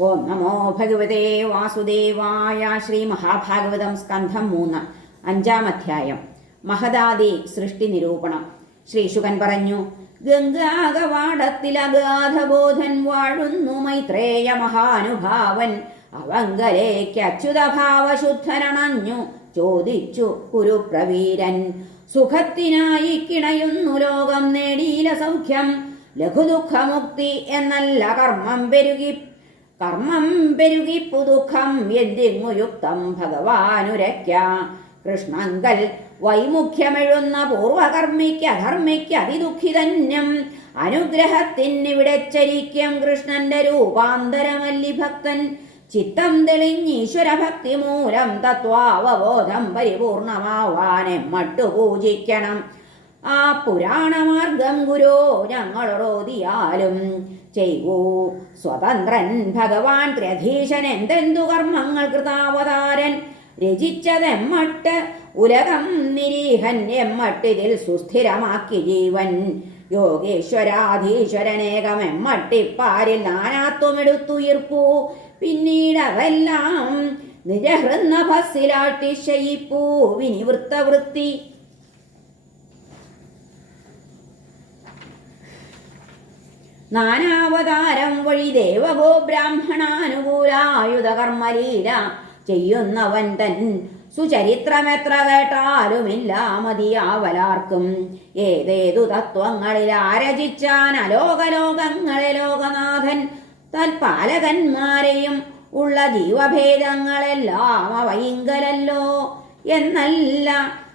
ഓം നമോ ഭഗവതേ വാസുദേവായ ശ്രീ മഹാഭാഗവതം സ്കന്ധം മൂന്ന് അഞ്ചാം അധ്യായം. മഹദാദി സൃഷ്ടി നിരൂപണം. ശ്രീ ശുകൻ പറഞ്ഞു ഗംഗാകവാടത്തിലഗാധബോധൻ വാഴുന്നു മൈത്രേയ മഹാനുഭാവൻ. അവങ്കലേക്ക് അച്യുതഭാവശുദ്ധനണഞ്ഞു ചോദിച്ചു കുരുപ്രവീരൻ. സുഖത്തിനായി കിണയുന്നു ലോകം നേടിയില സൗഖ്യം. ലഘുദുഃഖമുക്തി എന്നല്ല കർമ്മം പെരുകി കർമ്മം പെരുകി പുതുഖം എന്തിങ്ങു യുക്തം ഭഗവാനുരയ്ക്ക കൃഷ്ണങ്കൽ വൈമുഖ്യമെഴുന്ന പൂർവകർമ്മിക്ക് അധർമ്മിക്ക് അതിദുഃഖിതന്യം. അനുഗ്രഹത്തിനിവിടെ ചരിക്കും കൃഷ്ണന്റെ രൂപാന്തരമല്ലി ഭക്തൻ. ചിത്തം തെളിഞ്ഞീശ്വരഭക്തി മൂലം തത്വാവബോധം പരിപൂർണമാവാനെ മട്ടു പൂജിക്കണം ആ പുരാണമാർഗം ഗുരോ ഞങ്ങളോടിയാലും ചെയ്യൂ. സ്വതന്ത്രൻ ഭഗവാൻ ത്രധീശൻ എന്തെന്തു കർമ്മങ്ങൾ കൃതാവതാരൻ? രചിച്ചതെമ്മട്ട് ഉലകം നിരീഹൻ എമ്മട്ടിതിൽ സുസ്ഥിരമാക്കി ജീവൻ. യോഗേശ്വരാധീശ്വരനേകം എമ്മട്ടിപ്പാരിൽ നാനാത്വമെടുത്തുയിർപ്പൂ. പിന്നീട് അതെല്ലാം നിജഹൃന്ന ഭസ്സിലാട്ടി ശയിപ്പൂ വിനിവൃത്തവൃത്തി നാനാവതാരം വഴി ദേവഗോ ബ്രാഹ്മണാനുകൂലായുധകർമ്മലീല ചെയ്യുന്നവൻ തൻ സുചരിത്രമെത്ര കേട്ടാലുമില്ല മതിയാവലാർക്കും. ഏതേതു തത്വങ്ങളിൽ ആരചിച്ചാൻ അലോകലോകങ്ങളെ ലോകനാഥൻ തൽപാലകന്മാരെയും ഉള്ള ജീവഭേദങ്ങളെല്ലാം അവയിങ്കലല്ലോ എന്നല്ല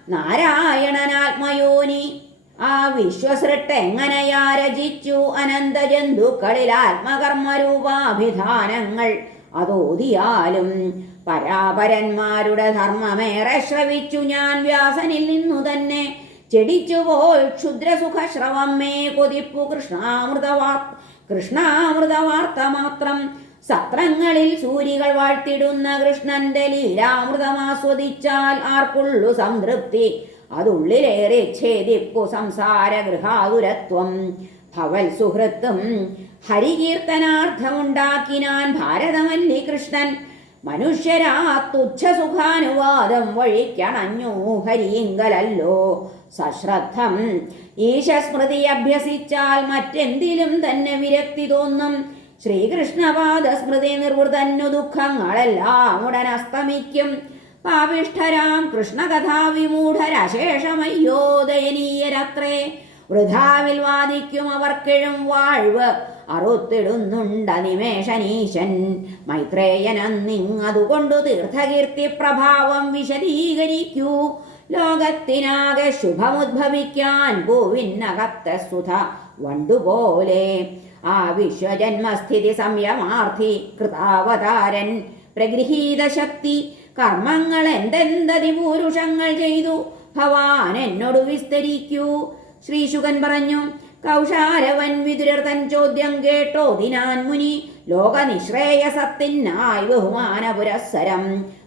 നാരായണനാത്മയോനി ആ വിശ്വസൃട്ട് എങ്ങനെയാ രചിച്ചു അനന്ത ജന്തുക്കളിൽ ആത്മകർമ്മരൂപാഭിധാനങ്ങൾ? അതോതിയാലും പരാപരന്മാരുടെ ധർമ്മമേറെ ശ്രവിച്ചു ഞാൻ വ്യാസനിൽ നിന്നു തന്നെ. ചെടിച്ചുപോൽ ക്ഷുദ്രസുഖശ്രവം മേ കൊതിപ്പു കൃഷ്ണാമൃതവാർ കൃഷ്ണാമൃതവാർത്ത മാത്രം. സത്രങ്ങളിൽ സൂര്യകൾ വാഴ്ത്തിടുന്ന കൃഷ്ണന്റെ ലീലാമൃതമാസ്വദിച്ചാൽ ആർക്കുള്ളു സംതൃപ്തി? അതുള്ളിലേറെ ഛേദിപ്പു സംസാര ഗൃഹാതുരത്വം ഭവൽ സുഹൃത്തും ഹരികീർത്തനാർത്ഥമുണ്ടാക്കിനാൻ ഭാരതമല്ലി കൃഷ്ണൻ. മനുഷ്യരാ തുച്ഛസുഖാനുവാദം വഴിക്കണഞ്ഞു ഹരിയിങ്കലല്ലോ. സശ്രദ്ധം ഈശസ്മൃതി അഭ്യസിച്ചാൽ മറ്റെന്തിലും തന്നെ വിരക്തി തോന്നും. ശ്രീകൃഷ്ണപാദ സ്മൃതി നിർവൃതന്നു ദുഃഖങ്ങളെല്ലാം ഉടൻ അസ്തമിക്കും പാപിഷ്ഠരാം കൃഷ്ണകഥാവിമൂഢരശേഷമയ്യോദയനീയരത്രേ. വിമൂഢരശേഷമയ്യോ ദയനീയരത്രേ വൃഥാവിൽ വാദിക്കും അവർക്കിഴും വാഴ്വ് അറുത്തിടുന്നുണ്ട നിമേഷനീശൻ മൈത്രേയനന്നിങ്ങതുകൊണ്ടു തീർത്ഥകീർത്തി പ്രഭാവം വിശദീകരിക്കൂ. ലോകത്തിനാകെ ശുഭമുദ്ഭവിക്കാൻ ഭൂവിനകത്തെ സുധ വണ്ടുപോലെ. ആ വിശ്വജന്മസ്ഥിതി സംയമാർത്ഥി കൃതാവതാരൻ. പ്രഗൃഹീത ശക്തി കർമ്മങ്ങൾ എന്തെന്തതി പൂരുഷങ്ങൾ ചെയ്തു. ഭവാൻ എന്നോട് വിസ്തരിക്കൂ. ശ്രീശുകൻ പറഞ്ഞു കൗശാരവൻ വിതുരർ തൻ ചോദ്യം കേട്ടോ ദിനാൻ മുനി. ലോകനിശ്രേയസത്തിനായി ബഹുമാന പുരസ്സരം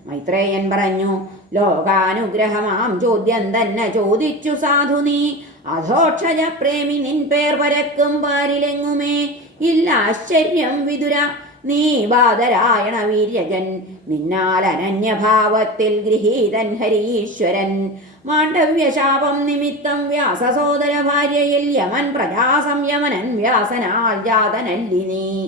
മൈത്രേയൻ പറഞ്ഞു ലോകാനുഗ്രഹമാം ചോദ്യം തന്നെ ചോദിച്ചു സാധു നീ. അധോക്ഷജ പ്രേമി നിൻ പേർ പരക്കും പാരിലെങ്ങുമേ. ഇല്ല ആശ്ചര്യം വിതുര നീ ബാദരായണ വീര്യജൻ നിന്നാൽ അനന്യഭാവത്തിൽ ഗൃഹീതൻ ഹരീശ്വരൻ. മാണ്ഡവ്യശാപം നിമിത്തം വ്യാസസോദര ഭാര്യയിൽ യമൻ പ്രജാസംയമനൻ വ്യാസനാൽ ജാതനല്ലി നീ.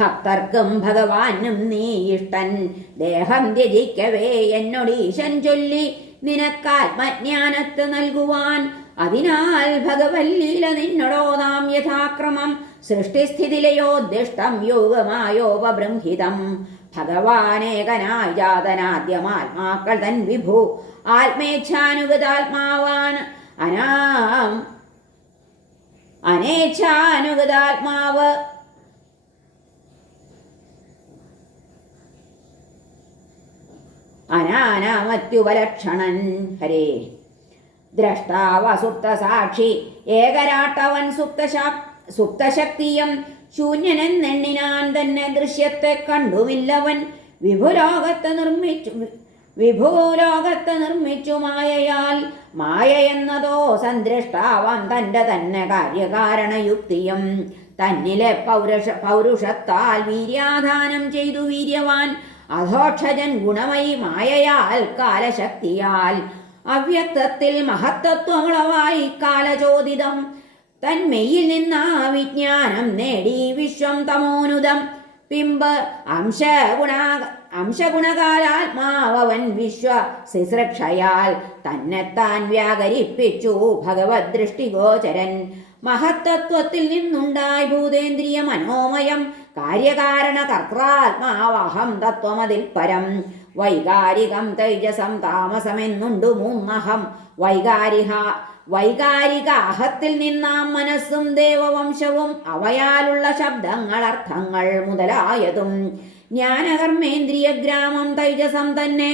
ഭക്തർക്കും ഭഗവാനും നീ ഇഷ്ടൻ. ദേഹം ത്യജിക്കവേ എന്നൊടീശൻ ചൊല്ലി നിനക്കാത്മജ്ഞാനത്ത് നൽകുവാൻ. അതിനാൽ ഭഗവല്ലീല നിന്നടോ നാം യഥാക്രമം സൃഷ്ടിസ്ഥിതിലയോദ്ദിഷ്ടം യോഗമായോപബൃംഹിതം ഭഗവാനേകനായി ജാതനാദ്യമാത്മാക്കൾ തൻ വിഭു. ആത്മേച്ഛാനുഗതാത്മാവാൻ അനാം. അനേച്ഛാനുഗതാത്മാവ്. അനാനാമത്യുപലക്ഷണൻ. ഹരേ. ദ്രഷ്ടാവ സുപ്തസാക്ഷി. ഏകരാട്ടവൻ സുപ്തശാ സുപ്തശക്തിയം ശൂന്യനെന്നെണ്ണിനാൻ തന്നെ ദൃശ്യത്തെ കണ്ടുമില്ലവൻ. വിഭുലോകത്ത് നിർമ്മിച്ചു വിഭൂലോകത്ത് നിർമ്മിച്ചു മായയാൽ മായ എന്നതോ സന്ദൃഷ്ടാവാൻ തന്റെ തന്നെ കാര്യകാരണയുക്തിയും. തന്നിലെ പൗരുഷ പൗരുഷത്താൽ വീര്യാധാനം ചെയ്തു വീര്യവാൻ. അധോക്ഷജൻ ഗുണമയി മായയാൽ കാലശക്തിയാൽ അവ്യക്തത്തിൽ മഹത്തത്വങ്ങളവായി കാലചോദിതം. തന്മയിൽ നിന്നാ വിജ്ഞാനം നേടി വിശ്വം തമോനുദം പിമ്പ് അംശഗുണ അംശഗുണകാലാത്മാവൻ വിശ്വ ശുശ്രക്ഷയാൽ തന്നെത്താൻ വ്യാകരിപ്പിച്ചു ഭഗവത് ദൃഷ്ടിഗോചരൻ. മഹത്തത്വത്തിൽ നിന്നുണ്ടായി ഭൂതേന്ദ്രിയ മനോമയം. കാര്യകാരണ കർത്താത്മാവഹം തത്വമതിൽ പരം. വൈകാരികം തേജസം താമസമെന്നുണ്ടു മൂന്നഹം വൈകാരിക വൈകാരിക അഹത്തിൽ നിന്നാം മനസ്സും ദേവവംശവും അവയാലുള്ള ശബ്ദങ്ങൾ അർത്ഥങ്ങൾ മുതലായതും. ജ്ഞാനകർമ്മേന്ദ്രിയ ഗ്രാമം തൈജസം തന്നെ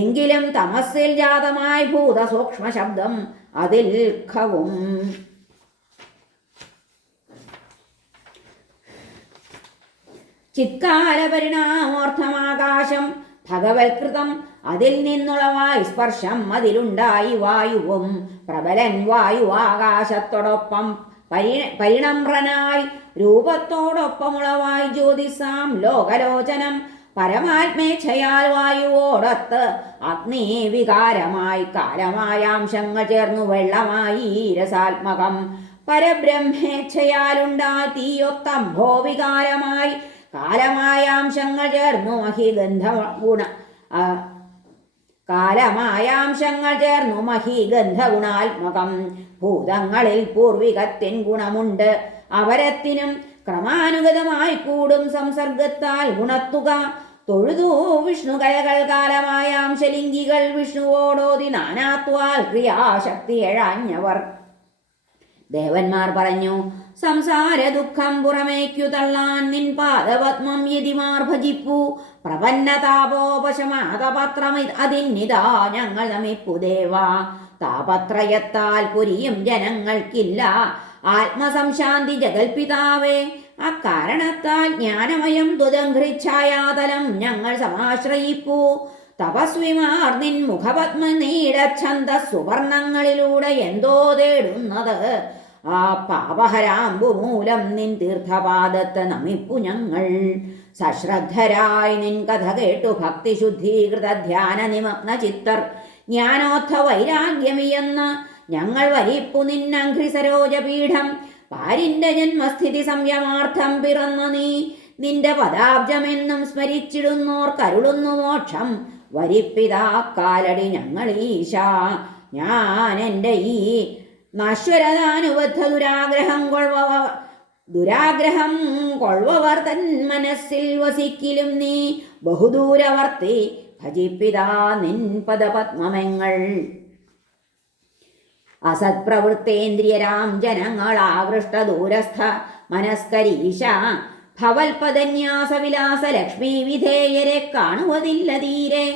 എങ്കിലും തമസ്സിൽ ജാതമായി ഭൂതസൂക്ഷ്മ ശബ്ദം അതിൽ ഖവും. ചിത്കാല പരിണാമോർത്ഥമാകാശം ഭഗവത്കൃതം അതിൽ നിന്നുളവായി സ്പർശം അതിലുണ്ടായി വായുവും. പ്രബലൻ വായു ആകാശത്തോടൊപ്പം പരി പരിണമ്രനായി രൂപത്തോടൊപ്പമുളവായി ജ്യോതിസാം ലോകലോചനം പരമാത്മേച്ഛയാൽ വായുവോടൊത്ത് അഗ്നി വികാരമായി കാലമായ അംശങ്ങൾ ചേർന്നു വെള്ളമായി രസാത്മകം. പരബ്രഹ്മേച്ഛയാലുണ്ടാ തീയൊത്തംഭോ വികാരമായി കാലമായ ചേർന്നു മഹി ഗന്ധ ഗുണ കാലമായാംശങ്ങൾ ചേർന്നു മഹീഗന്ധ ഗുണാത്മകം. ഭൂതങ്ങളിൽ പൂർവികത്തിൻ ഗുണമുണ്ട്. അവരത്തിനും ക്രമാനുഗതമായി കൂടും സംസർഗത്താൽ ഗുണത്തുക. തൊഴുതു വിഷ്ണുകലകൾ കാലമായാംശലിംഗികൾ വിഷ്ണുവോടോതി നാനാത്വാൽ ക്രിയാശക്തി എഴാഞ്ഞവർ. ദേവന്മാർ പറഞ്ഞു സംസാര ദുഃഖം പുറമേക്കു തള്ളാൻ നിൻ പാദപത്മം യതിമാർ ഭജിപ്പു. പ്രപന്ന താപോപശമാതപത്രം അതിന്നിതാ ഞങ്ങൾ നമിപ്പു ദേവ. താപത്രയത്താൽ പുരിയും ജനങ്ങൾക്കില്ല. ആത്മസംശാന്തി ജഗൽപിതാവേ അക്കാരണത്താൽ ജ്ഞാനമയം ത്വതഘ്രിച്ഛായാതലം ഞങ്ങൾ സമാശ്രയിപ്പു. തപസ്വിമാർ നിൻ മുഖപത്മ നീടച്ഛന്ത സുവർണങ്ങളിലൂടെ എന്തോ തേടുന്നത്. ആ പാപഹരാമ്പു മൂലം നിൻ തീർത്ഥപാദത്ത് നമിപ്പു ഞങ്ങൾ. സശ്രദ്ധരായി നിൻ കഥ കേട്ടു ഭക്തിശുദ്ധീകൃത ധ്യാന നിമഗ്ന ചിത്തർ. ജ്ഞാനോത്ഥ വൈരാഗ്യമിയെന്ന് ഞങ്ങൾ വരിപ്പു നിന്നഘ്രി സരോജപീഠം പാരിന്റെ ജന്മസ്ഥിതി സംയമാർത്ഥം പിറന്നു നീ. നിന്റെ പദാബ്ജമെന്നും സ്മരിച്ചിടുന്നോർ കരുളുന്നു മോക്ഷം. വരിപ്പിതാ കാലടി ഞങ്ങളീശ ഞാൻ എന്റെ ഈ നശ്വരതാനുബദ്ധ ദുരാഗ്രഹം കൊള്ളവ ദുരാഗ്രഹം കൊള്ളവർ തൻ മനസ്സിൽ വസിക്കിലും നീ ബഹുദൂരവർത്തി ഭജിപ്പിതാ നിൻ പദപത്മങ്ങൾ അസത്പ്രവൃത്തേന്ദ്രിയരാം ജനങ്ങൾ ആകൃഷ്ട ദൂരസ്ഥ മനസ്കരീശ ഭവൽപദന്യാസവിലാസ ലക്ഷ്മി വിധേയരെ കാണുവതില്ല തീരെ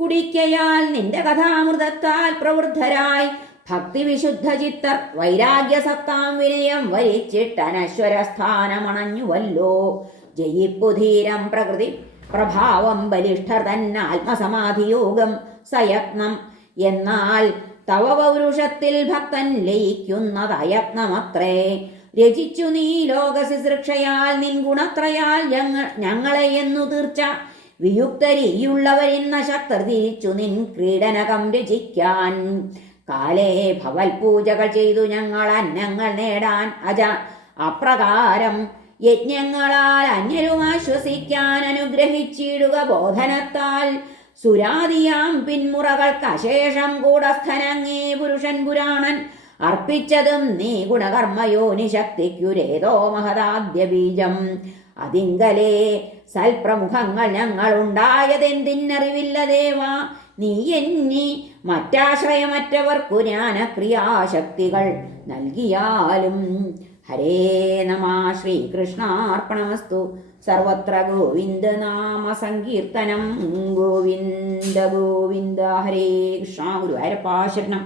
കുടിക്കയാൽ നിന്റെ കഥാമൃതത്താൽ പ്രവൃദ്ധരായി ഭക്തിവിശുദ്ധ ചിത്തർ വൈരാഗ്യസത്താം വിനയം വരിച്ചിട്ടനശ്വരസ്ഥാനമണഞ്ഞുവല്ലോ. ജയിപ്പുധീരം പ്രകൃതി പ്രഭാവം ബലിഷ്ഠർ തന്നാത്മസമാധിയോഗം സയത്നം. എന്നാൽ തവ പൗരുഷത്തിൽ ഭക്തൻ ലയിക്കുന്നതയത്നമത്രേ. രചിച്ചു നീ ലോകശുശ്രൂഷയാൽ നിൻ ഗുണത്രയാൽ ഞങ്ങൾ ഞങ്ങളെ എന്നു തീർച്ച. വിയുക്തരിയുള്ളവരിന്ന ശക്തർ തിരിച്ചു നിൻ ക്രീഡനകം രചിക്കാൻ. കാലേ ഭവൽ പൂജകൾ ചെയ്തു ഞങ്ങൾ അന്നങ്ങൾ നേടാൻ അജ അപ്രകാരം യജ്ഞങ്ങളാൽ അന്യരും ആശ്വസിക്കാൻ അനുഗ്രഹിച്ചിടുക ബോധനത്താൽ. സുരാതിയാം പിന്മുറകൾക്ക് അശേഷം കൂടസ്ഥനങ്ങേ പുരുഷൻ പുരാണൻ അർപ്പിച്ചതും നീ ഗുണകർമ്മയോനി ശക്തിക്കുരേതോ മഹദാദ്യ ബീജം. അതിങ്കലേ സൽപ്രമുഖങ്ങൾ ഞങ്ങൾ ഉണ്ടായതെന്തിന്നറിവില്ല ദേവാ. നീ എന്നി മറ്റാശ്രയമറ്റവർക്കു ജ്ഞാനക്രിയാശക്തികൾ നൽകിയാലും ഹരേ നമ ശ്രീകൃഷ്ണാർപ്പണമസ്തു. സർവത്ര ഗോവിന്ദ നാമ സങ്കീർത്തനം. ഗോവിന്ദ ഗോവിന്ദ ഹരേ കൃഷ്ണ ഗുരുവായൂരപ്പാ ശരണം.